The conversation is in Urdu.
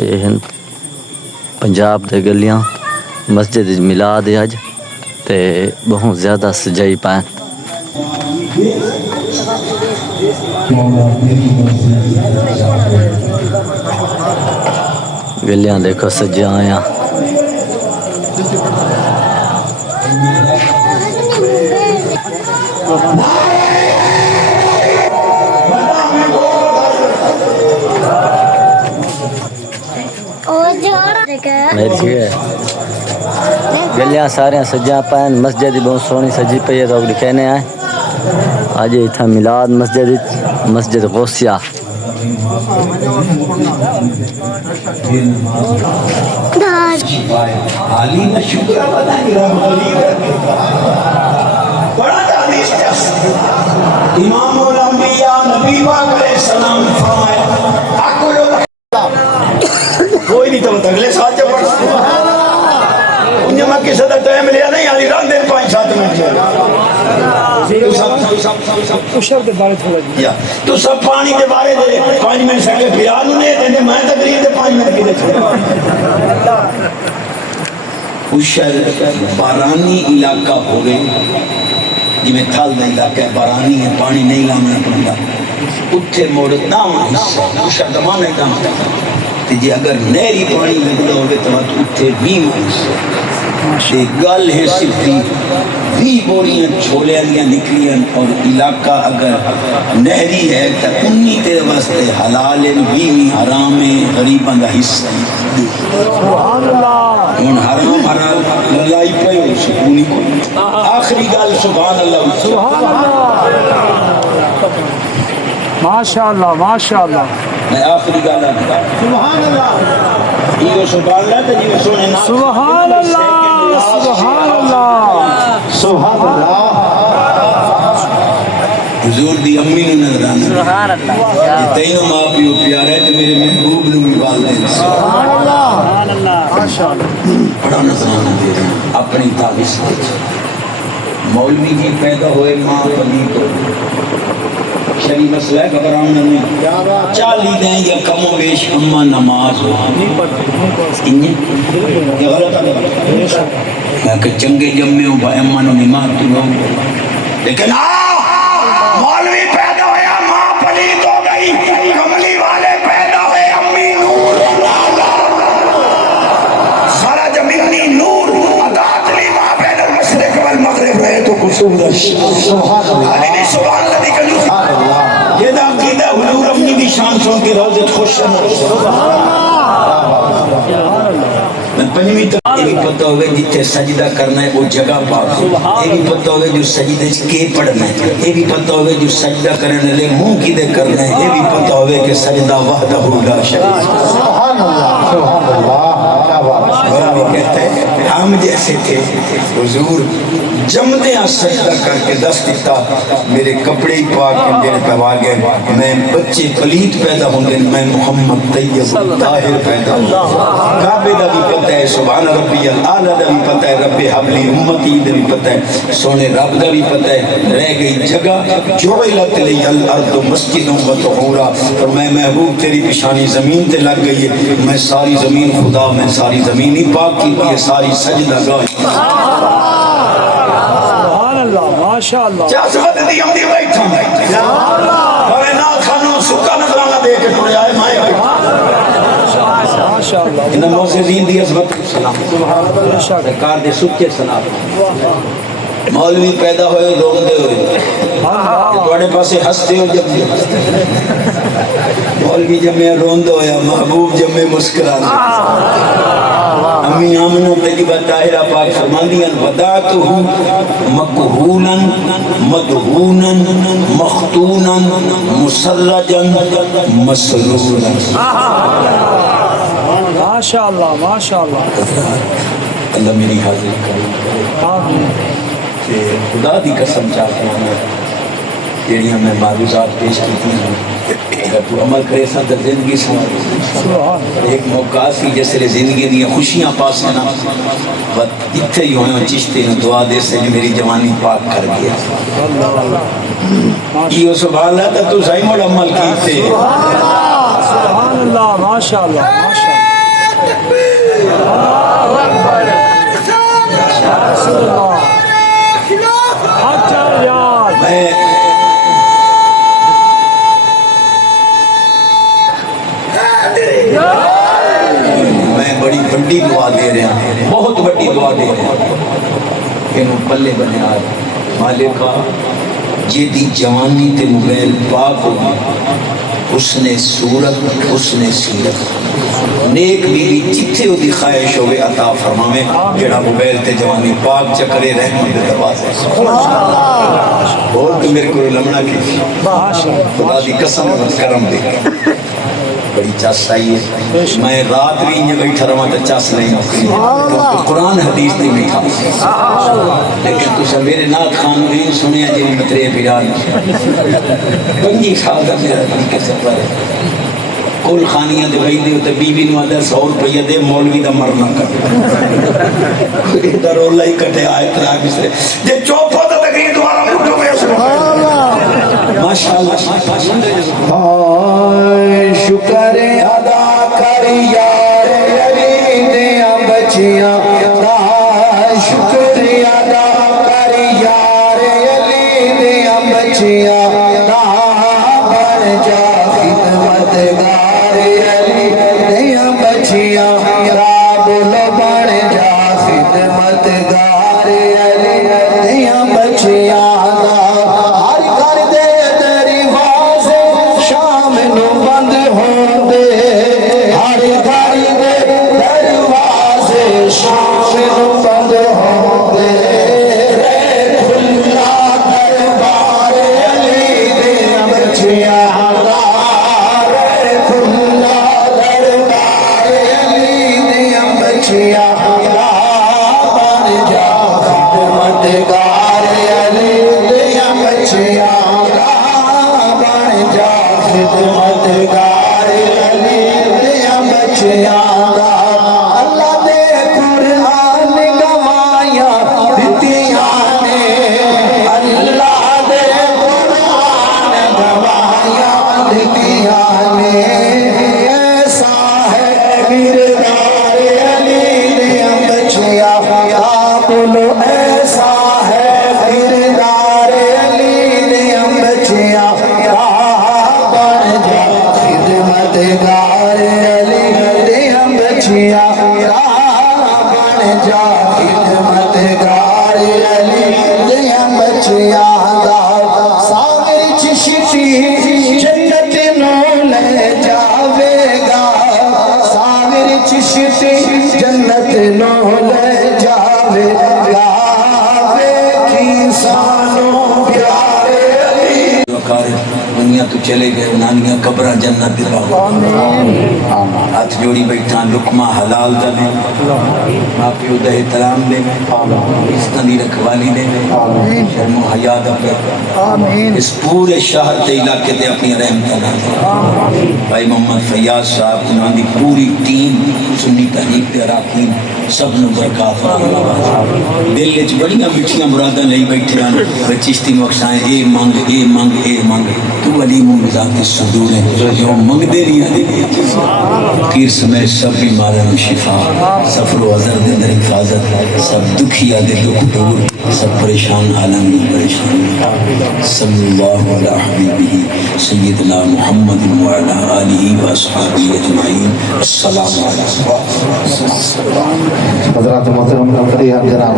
یہ پنجاب دے گلیاں مسجد میلاد ہے اج تے بہت زیادہ سجائی پائیں گلیاں دیکھو سجائیاں گلیاں سارے سجا پائن مسجد بہت سونی سجی پئی ہے تو لکھنے آئے آج اتنا میلاد مسجد غوثیہ امام الانبیاء نبی پاک علیہ السلام فرمایا کوئی نہیں تو اگلے سال جب پڑھ انہیں میں کسی دا ٹائم لیا نہیں آلی رات دن 5-7 منٹ تو سب پانی کے بارے دے 5 منٹ سکے پیانو نے دینے میں تقریر دے 5 منٹ کی دے چھوڑا اشر بارانی علاقہ ہو گئے جی میں تھال دا علاقہ ہے بارانی ہے پانی نہیں لانا پڑتا اتھے موڑ دام حصہ اشر دمانے دام جی اگر نیری پانی لگنا ہوگے تو اتھے 20 حصہ ایک گل ہے صرفی 20 بوریاں چھولے دیا نکلیاں اور علاقہ اگر نہری ہے تو 19 تیرے واسطے حلال ہے 20 حرام ہے غریباں دا حصہ سبحان اللہ ان حرام حرام لڑائی پہ ہو سکونی کو آخری گل سبحان اللہ ماشاءاللہ ماشاءاللہ میں آخری گل سبحان اللہ یہ سبحان اللہ تے جی سونے نا سبحان اللہ سبحان اللہ سبحان اللہ حضور دی امی نے نظر آنا سبحان اللہ یہ تینوں ماں پیو پیارے تو میرے محبوب نے بھی والدین سبحان اللہ ماشاءاللہ بڑا نظر آنا دے رہے ہیں اپنی تعویذ مولوی جی پیدا ہوئے ماں پلی تو شریع مسئلہ ہے گھبراؤں نہیں 40 دیں یا کم و بیش اما نماز ہو یہ غلط ہے میں کہ چنگے جمعے ہوں بھائی اما نو نماز تو ہوں لیکن مولوی پیدا ہویا ماں پلیت ہو گئی کملی والے پیدا ہوئے امی نور سارا جمینی نور عطات لی ماں بین المشرق والمغرب رہے تو قصور سبحان اللہ سبحان اللہ دی کلو یہ دا عقیدہ حضور اپنی بھی شان سن کے روزت خوش میں پنجویں تک یہ بھی پتہ ہوئے جتھے سجدہ کرنا ہے وہ جگہ پاک یہ بھی پتہ ہوئے جو سجدہ کے پڑھنا ہے یہ بھی پتہ ہوئے جو سجدہ کرنے لے منہ کی دے کرنا ہے یہ بھی پتہ ہوئے کہ سجدہ وحدہ لا شریک سبحان اللہ سبحان اللہ کیا بات کہتے ہیں ہم جیسے تھے حضور جمدے سجدہ کر کے دست دیتا میرے کپڑے ہی پاک میرے پہوا گئے میں بچے پلیت پیدا ہوں گے میں محمد طیب طاہر پیدا ہوں کعبے دا بھی پتہ ہے سبحان ربی الاعلیٰ دا بھی پتہ ہے رب حبلی امتی دا بھی پتہ ہے سونے رب دا بھی پتہ ہے رہ گئی جگہ جعلت لی الارض مسجدوں و طہورا اور میں محبوب تیری پیشانی زمین تے لگ گئی ہے میں ساری زمین خدا میں ساری زمین ہی پاک کی ہے ساری سجدہ گاہ ماشاءاللہ کیا سبت دی ہم دی بیٹھا میں نا کھانوں سکا نظرانہ دے کے ٹوڑے آئے مائے بیٹھا ماشاءاللہ انہاں موسیقین دی عظمت سلام کار دے سکے سلام مولوی پیدا ہوئے روندے ہوئے توڑے پاسے ہستے ہو جب مولوی جب میں روندے ہویا محبوب جب میں مسکرانا امی آمنہ تجیبہ طاہرہ پاک فرماندیاں وداتہو مکہونا مدہونا مختونا مسرجا مسرورا ماشاءاللہ ماشاءاللہ اللہ میری حاضر کرے کہ خدا دی قسم چاہتا ہوں جیڑی ہمیں معروضات پیش کی اگر تو عمل کرے سا تو زندگی سمجھ ایک موقع سی جس لئے زندگی دیا خوشیاں پاس ہیں نا اتھے ہی ہوئے چشتے ہیں دعا دے سے جو میری جوانی پاک کر گیا یہ سبحان اللہ تو صحیح مڑ عمل کیتے سبحان اللہ ماشاءاللہ ماشاءاللہ اچھا یار میں بڑی بڑی دعا دے رہا ہوں، بہت بڑی دعا دے رہا ہوں کہ میں پلے بنے آئے مالکا جی دی جوانی تے موبائل پاک ہوگی، حسن صورت حسن سیرت نیک بیوی جتھے ہو دی خواہش ہوئے عطا فرماویں، جڑا موبائل تے جوانی پاک چکرے رحمت دے دروازے اور تو میرے کو لمنا کی خدا دی قسم اور کرم دے بڑی چاس آئی ہے، میں رات بھی انجھے بیٹھا رہا تو چاس نہیں مکلی کیونکہ قرآن حدیث نہیں بیٹھا، لیکن تو سب میرے نات خان نہیں سنے ہیں جنہیں مترے پیران بنجی سال کا میرا دن کے سفر ہے، کل خانیاں دے بھائی دے ہوتے بی بی نو آدھا 100 روپیہ دے مولوی دا مرنا کر ادھر اللہ ہی کٹے آئے ترا بسرے جے چوپ ہوتا تقریر دوبارہ مٹھو میں ماشاءاللہ شکر ادا کر یار علی دیاں بچیاں شکر ادا کر یار علی دیاں بچیاں بن جا خدمت گار علی دیاں بچیاں بولو بن جا خدمت گار علی دیاں بچیاں ہر گھر دے دروازے شام نو بند ہوندے، ہر گھر دے دروازے شام نو بند ہوندے، کھلا دربار علی دیاں بچیاں کھلا دربار علی دیاں بچیاں بن جا خدمت گار علی دیاں بچیاں بن جا خدمت گار علی دیاں بچیاں اللہ دے قرآن گوائیاں دتیاں نے، اللہ دے قرآن گوائیاں دتیاں نے، ایسا ہے کردار علی دیاں بچیاں بولو ایسا ہے کردار علی دیاں بچیاں بن جا خدمت گار علی دیاں بچیاں بن جا خدمت گار علی دیاں بچیاں ساگر چشتی جنت نو لے جاوے گا، ساگر چشتی جنت نو لے جاوے گا، ویکھی سانو پیارے علی دنیا تو چلے گئے نانیاں قبرہ جنت دے باہر ہاتھ جوڑی بیٹھا لقمہ حلال دا دے ماں پیو دا احترام دے عزتاں دی رکھوالی دے شرم و حیا دا پہ اس پورے شہر تے علاقے تے اپنی رحمتاں دے بھائی محمد فیاض صاحب انہاں دی پوری ٹیم سنی تحریک تے اراکین سب نو برکات دل وچ بڑیاں مٹھیاں مراداں لئی بیٹھے ہیں چشتی نو اکسائیں اے منگ اے منگ اے منگ تو علیم بذات الصدور ہے جو منگ دے نہیں آدھی پیر سمیت سب بیماروں شفا سفر و عذر دے در حفاظت سب دکھیا دے دکھ دور سب پریشان عالم میں پریشان صلی اللہ علیہ حبیبہ سیدنا محمد وعلی آلہ و اصحابہ اجمعین السلام علیکم حضرات محترم جناب